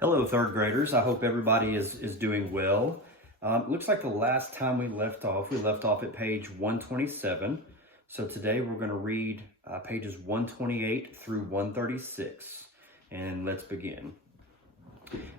Hello, third graders. I hope everybody is doing well. Looks like the last time we left off at page 127. So today we're going to read pages 128 through 136. And let's begin.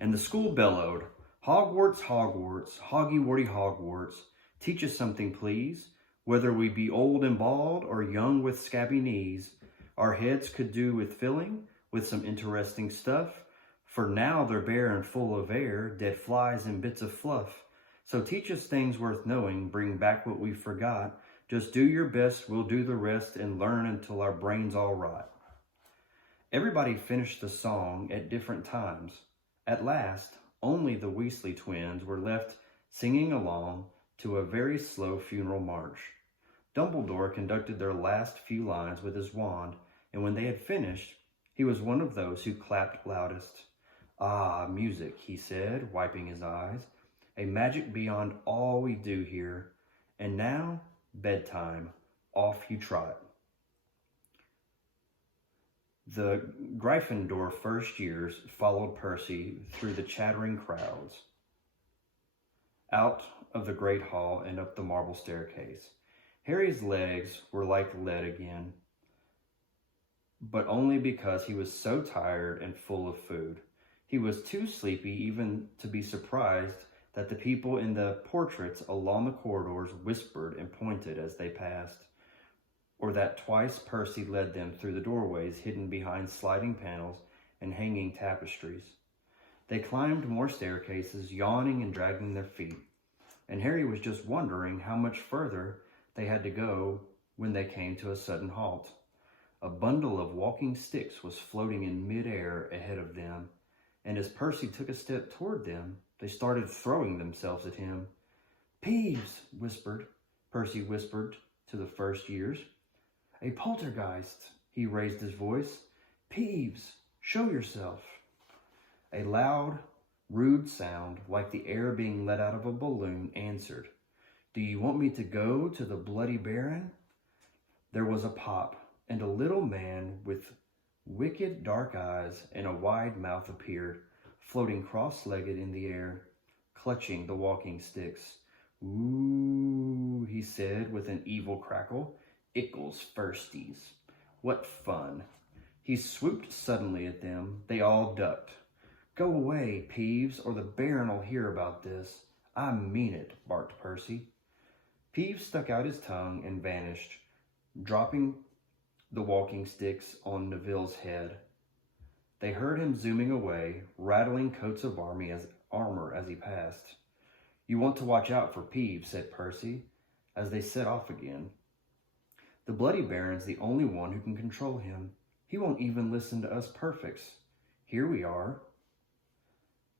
And the school bellowed, "Hogwarts, Hogwarts, Hoggy-Warty Hogwarts, teach us something, please. Whether we be old and bald or young with scabby knees, our heads could do with filling with some interesting stuff. For now they're bare and full of air, dead flies and bits of fluff. So teach us things worth knowing, bring back what we forgot. Just do your best, we'll do the rest, and learn until our brains all rot." Everybody finished the song at different times. At last, only the Weasley twins were left singing along to a very slow funeral march. Dumbledore conducted their last few lines with his wand, and when they had finished, he was one of those who clapped loudest. "Ah, music," he said, wiping his eyes, "a magic beyond all we do here. And now, bedtime, off you trot." The Gryffindor first years followed Percy through the chattering crowds, out of the great hall and up the marble staircase. Harry's legs were like lead again, but only because he was so tired and full of food. He was too sleepy even to be surprised that the people in the portraits along the corridors whispered and pointed as they passed, or that twice Percy led them through the doorways hidden behind sliding panels and hanging tapestries. They climbed more staircases, yawning and dragging their feet, and Harry was just wondering how much further they had to go when they came to a sudden halt. A bundle of walking sticks was floating in midair ahead of them, and as Percy took a step toward them, they started throwing themselves at him. "Peeves," Percy whispered to the first years. "A poltergeist," he raised his voice. "Peeves, show yourself." A loud, rude sound, like the air being let out of a balloon, answered. "Do you want me to go to the Bloody Baron?" There was a pop, and a little man with wicked dark eyes and a wide mouth appeared, floating cross-legged in the air, clutching the walking sticks. "Ooh," he said with an evil crackle. "Ickles firsties. What fun." He swooped suddenly at them. They all ducked. "Go away, Peeves, or the Baron'll hear about this. I mean it," barked Percy. Peeves stuck out his tongue and vanished, dropping the walking sticks on Neville's head. They heard him zooming away, rattling coats of armor as he passed. "You want to watch out for Peeves," said Percy, as they set off again. "The Bloody Baron's the only one who can control him. He won't even listen to us perfects. Here we are."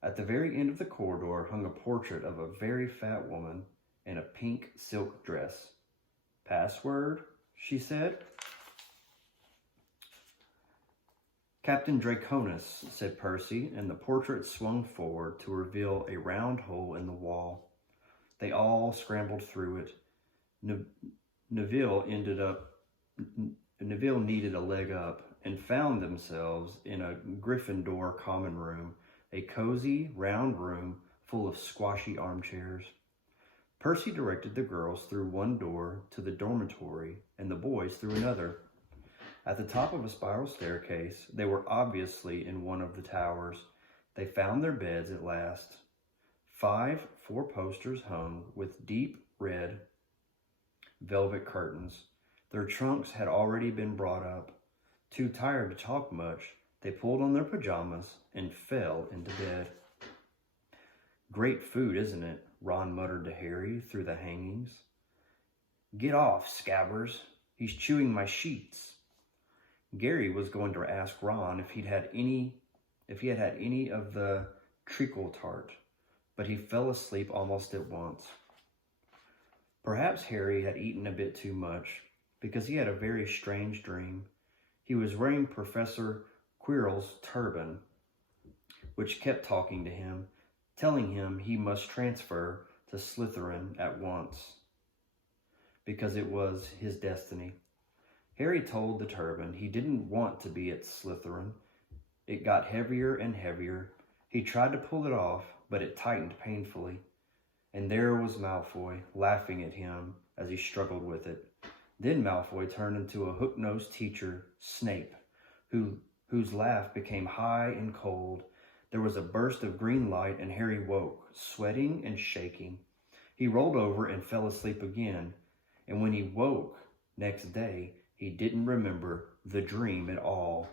At the very end of the corridor hung a portrait of a very fat woman in a pink silk dress. "Password?" she said. "Captain Draconis," said Percy, and the portrait swung forward to reveal a round hole in the wall. They all scrambled through it. Neville needed a leg up and found themselves in a Gryffindor common room, a cozy, round room full of squashy armchairs. Percy directed the girls through one door to the dormitory and the boys through another. At the top of a spiral staircase, they were obviously in one of the towers. They found their beds at last. 5 four-posters hung with deep red velvet curtains. Their trunks had already been brought up. Too tired to talk much, they pulled on their pajamas and fell into bed. "Great food, isn't it?" Ron muttered to Harry through the hangings. "Get off, Scabbers. He's chewing my sheets." Gary was going to ask Ron if he had had any of the treacle tart, but he fell asleep almost at once. Perhaps Harry had eaten a bit too much, because he had a very strange dream. He was wearing Professor Quirrell's turban, which kept talking to him, telling him he must transfer to Slytherin at once, because it was his destiny. Harry told the turban he didn't want to be at Slytherin. It got heavier and heavier, He tried to pull it off, but it tightened painfully. And there was Malfoy, laughing at him as he struggled with it. Then Malfoy turned into a hook-nosed teacher, Snape, whose laugh became high and cold. There was a burst of green light, and Harry woke, sweating and shaking. He rolled over and fell asleep again, and when he woke next day, he didn't remember the dream at all.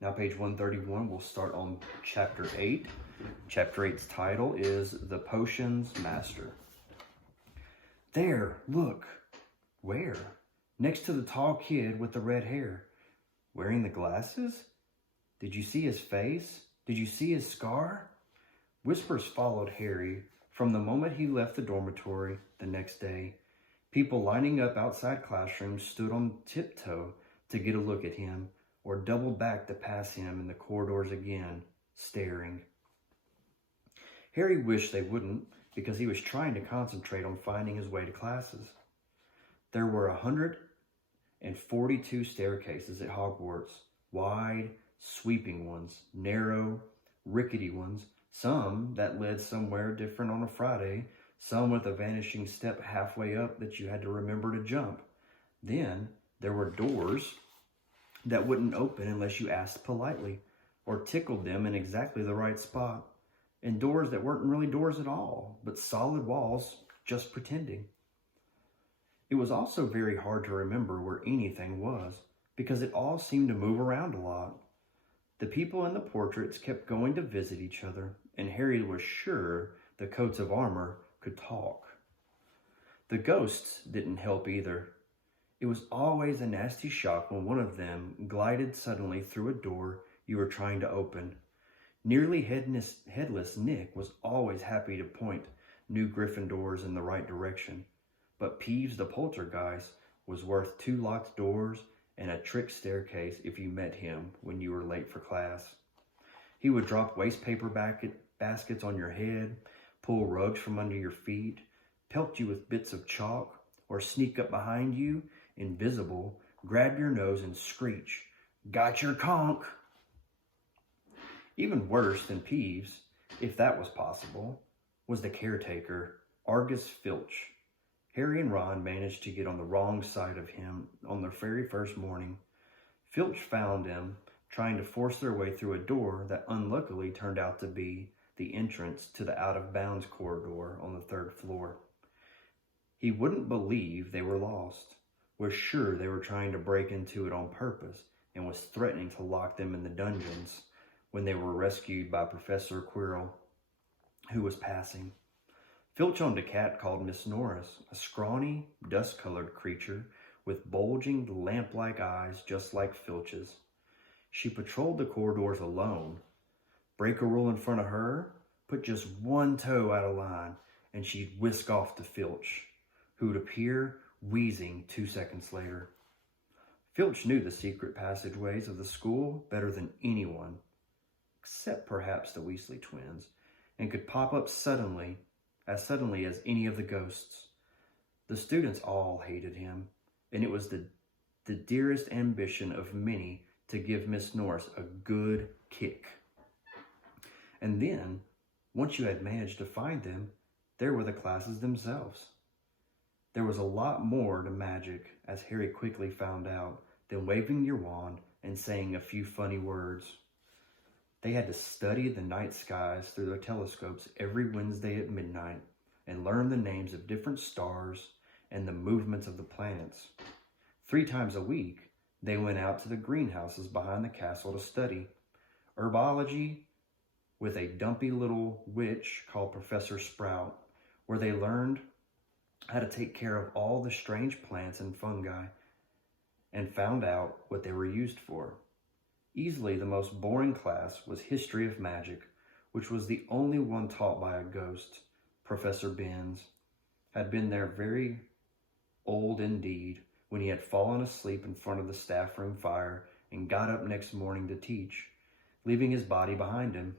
Now, page 131, we'll start on chapter 8. Chapter 8's title is The Potions Master. There, look. Where? Next to the tall kid with the red hair. Wearing the glasses? Did you see his face? Did you see his scar? Whispers followed Harry from the moment he left the dormitory the next day. People lining up outside classrooms stood on tiptoe to get a look at him, or doubled back to pass him in the corridors again, staring. Harry wished they wouldn't, because he was trying to concentrate on finding his way to classes. There were 142 staircases at Hogwarts, wide, sweeping ones, narrow, rickety ones, some that led somewhere different on a Friday, some with a vanishing step halfway up that you had to remember to jump. Then there were doors that wouldn't open unless you asked politely or tickled them in exactly the right spot, and doors that weren't really doors at all, but solid walls just pretending. It was also very hard to remember where anything was, because it all seemed to move around a lot. The people in the portraits kept going to visit each other, and Harry was sure the coats of armor could talk. The ghosts didn't help either. It was always a nasty shock when one of them glided suddenly through a door you were trying to open. Nearly headless Nick was always happy to point new Gryffindors in the right direction, but Peeves the Poltergeist was worth 2 locked doors and a trick staircase if you met him when you were late for class. He would drop waste paper baskets on your head, pull rugs from under your feet, pelt you with bits of chalk, or sneak up behind you, invisible, grab your nose and screech, "Got your conch!" Even worse than Peeves, if that was possible, was the caretaker, Argus Filch. Harry and Ron managed to get on the wrong side of him on their very first morning. Filch found them trying to force their way through a door that unluckily turned out to be the entrance to the out-of-bounds corridor on the 3rd floor. He wouldn't believe they were lost, was sure they were trying to break into it on purpose, and was threatening to lock them in the dungeons when they were rescued by Professor Quirrell, who was passing. Filch owned a cat called Miss Norris, a scrawny, dust-colored creature with bulging, lamp-like eyes just like Filch's. She patrolled the corridors alone. Break a rule in front of her, put just one toe out of line, and she'd whisk off to Filch, who would appear wheezing 2 seconds later. Filch knew the secret passageways of the school better than anyone, except perhaps the Weasley twins, and could pop up suddenly as any of the ghosts. The students all hated him, and it was the dearest ambition of many to give Miss Norris a good kick. And then, once you had managed to find them, there were the classes themselves. There was a lot more to magic, as Harry quickly found out, than waving your wand and saying a few funny words. They had to study the night skies through their telescopes every Wednesday at midnight and learn the names of different stars and the movements of the planets. 3 times a week, they went out to the greenhouses behind the castle to study herbology with a dumpy little witch called Professor Sprout, where they learned how to take care of all the strange plants and fungi and found out what they were used for. Easily the most boring class was History of Magic, which was the only one taught by a ghost. Professor Binns had been there very old indeed when he had fallen asleep in front of the staff room fire and got up next morning to teach, leaving his body behind him.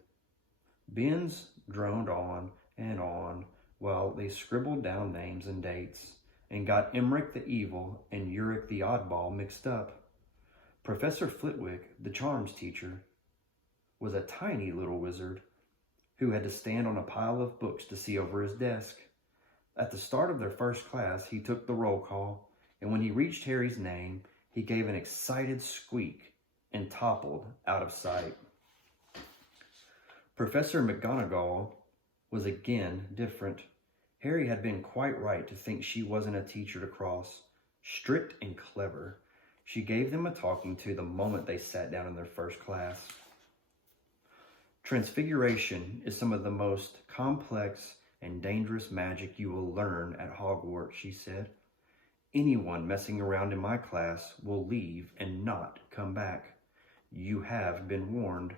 Binns droned on and on while they scribbled down names and dates and got Emmerich the Evil and Uric the Oddball mixed up. Professor Flitwick, the charms teacher, was a tiny little wizard who had to stand on a pile of books to see over his desk. At the start of their first class, he took the roll call, and when he reached Harry's name, he gave an excited squeak and toppled out of sight. Professor McGonagall was again different. Harry had been quite right to think she wasn't a teacher to cross. Strict and clever, she gave them a talking to the moment they sat down in their first class. Transfiguration is some of the most complex and dangerous magic you will learn at Hogwarts, she said. Anyone messing around in my class will leave and not come back. You have been warned.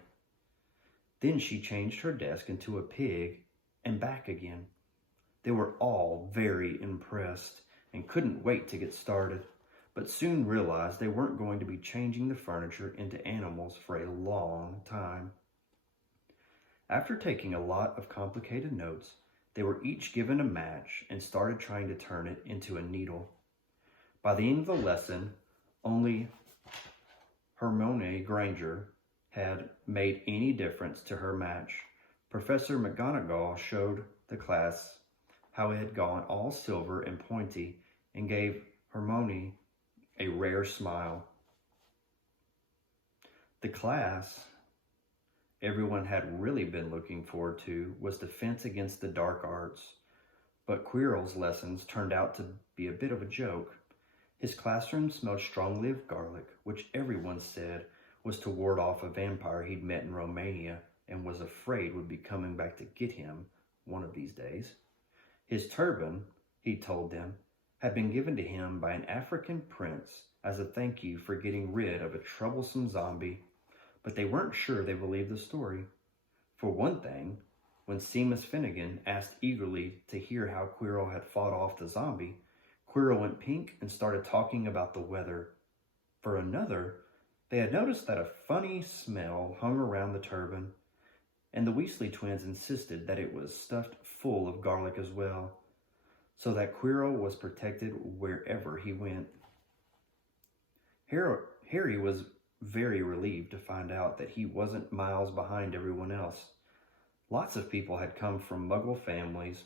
Then she changed her desk into a pig and back again. They were all very impressed and couldn't wait to get started, but soon realized they weren't going to be changing the furniture into animals for a long time. After taking a lot of complicated notes, they were each given a match and started trying to turn it into a needle. By the end of the lesson, only Hermione Granger had made any difference to her match. Professor McGonagall showed the class how it had gone all silver and pointy and gave Hermione a rare smile. The class everyone had really been looking forward to was Defense Against the Dark Arts, but Quirrell's lessons turned out to be a bit of a joke. His classroom smelled strongly of garlic, which everyone said was to ward off a vampire he'd met in Romania and was afraid would be coming back to get him one of these days. His turban, he told them, had been given to him by an African prince as a thank you for getting rid of a troublesome zombie, but they weren't sure they believed the story. For one thing, when Seamus Finnegan asked eagerly to hear how Quirrell had fought off the zombie, Quirrell went pink and started talking about the weather. For another, they had noticed that a funny smell hung around the turban, and the Weasley twins insisted that it was stuffed full of garlic as well, so that Quirrell was protected wherever he went. Harry was very relieved to find out that he wasn't miles behind everyone else. Lots of people had come from Muggle families,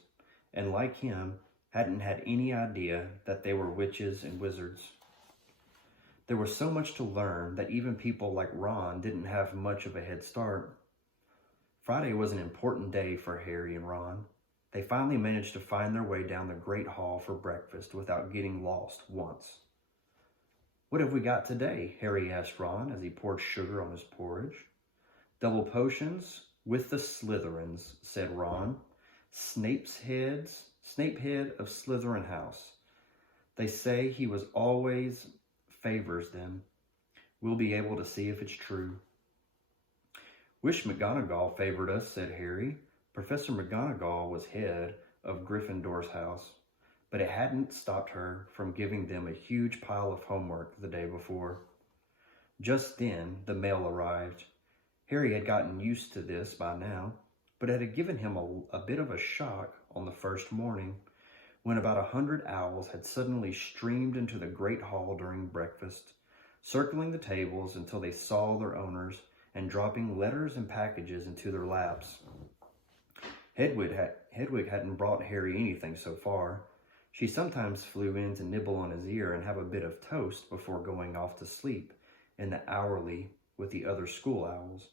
and like him, hadn't had any idea that they were witches and wizards. There was so much to learn that even people like Ron didn't have much of a head start. Friday was an important day for Harry and Ron. They finally managed to find their way down the Great Hall for breakfast without getting lost once. "What have we got today?" Harry asked Ron as he poured sugar on his porridge. "Double potions with the Slytherins," said Ron. Snape head of Slytherin House. They say he was always favors them. We'll be able to see if it's true. "Wish McGonagall favored us," said Harry. Professor McGonagall was head of Gryffindor's house, but it hadn't stopped her from giving them a huge pile of homework the day before. Just then, the mail arrived. Harry had gotten used to this by now, but it had given him a bit of a shock on the first morning, when about 100 owls had suddenly streamed into the great hall during breakfast, circling the tables until they saw their owners and dropping letters and packages into their laps. Hedwig hadn't brought Harry anything so far. She sometimes flew in to nibble on his ear and have a bit of toast before going off to sleep in the hourly with the other school owls.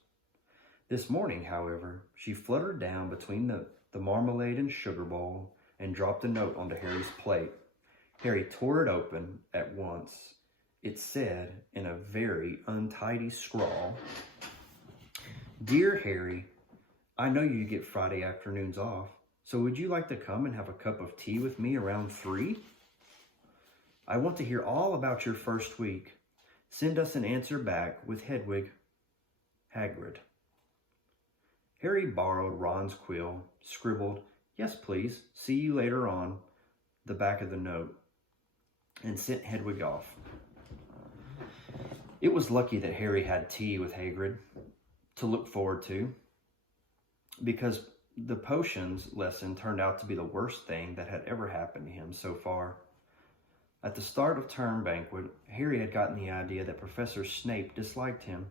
This morning, however, she fluttered down between the marmalade and sugar bowl and dropped a note onto Harry's plate. Harry tore it open at once. It said in a very untidy scrawl, "Dear Harry, I know you get Friday afternoons off, so would you like to come and have a cup of tea with me around 3? I want to hear all about your first week. Send us an answer back with Hedwig, Hagrid." Harry borrowed Ron's quill, scribbled, "Yes, please, see you later" on the back of the note, and sent Hedwig off. It was lucky that Harry had tea with Hagrid to look forward to, because the potions lesson turned out to be the worst thing that had ever happened to him so far. At the start of term banquet, Harry had gotten the idea that Professor Snape disliked him,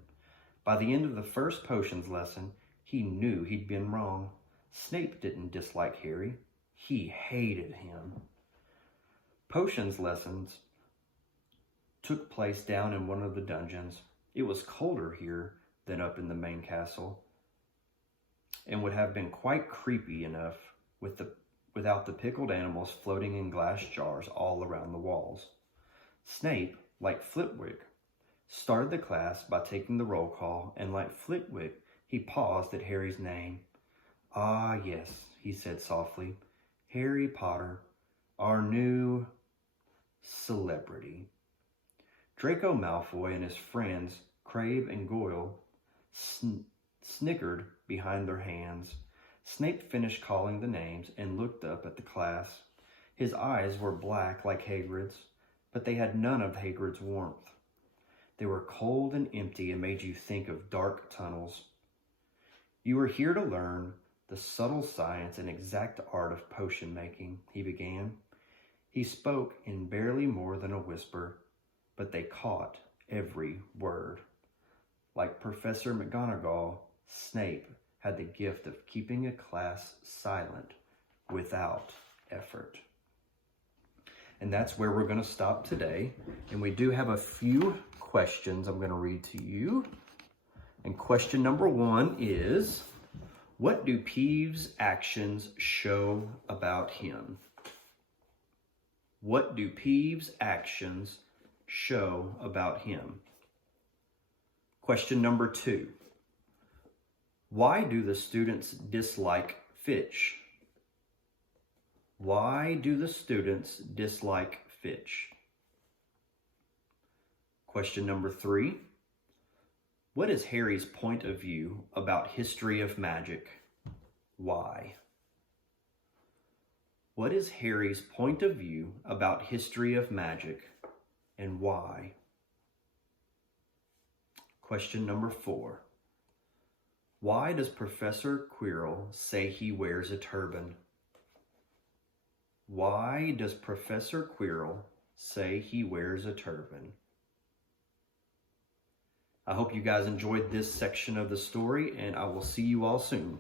By the end of the first potions lesson, he knew he'd been wrong. Snape didn't dislike Harry. He hated him. Potions lessons took place down in one of the dungeons. It was colder here than up in the main castle, and would have been quite creepy enough without the pickled animals floating in glass jars all around the walls. Snape, like Flitwick, started the class by taking the roll call, and like Flitwick, he paused at Harry's name. "Ah, yes," he said softly. "Harry Potter, our new celebrity." Draco Malfoy and his friends, Crabbe and Goyle, snickered behind their hands. Snape finished calling the names and looked up at the class. His eyes were black like Hagrid's, but they had none of Hagrid's warmth. They were cold and empty and made you think of dark tunnels. "You are here to learn the subtle science and exact art of potion making," he began. He spoke in barely more than a whisper, but they caught every word. Like Professor McGonagall, Snape had the gift of keeping a class silent without effort. And that's where we're going to stop today. And we do have a few questions I'm going to read to you. And question number 1 is, what do Peeves' actions show about him? What do Peeves' actions show about him? Question number 2. Why do the students dislike Fitch? Why do the students dislike Fitch? Question number 3. What is Harry's point of view about history of magic? Why? What is Harry's point of view about history of magic, and why? Question number 4. Why does Professor Quirrell say he wears a turban? Why does Professor Quirrell say he wears a turban? I hope you guys enjoyed this section of the story, and I will see you all soon.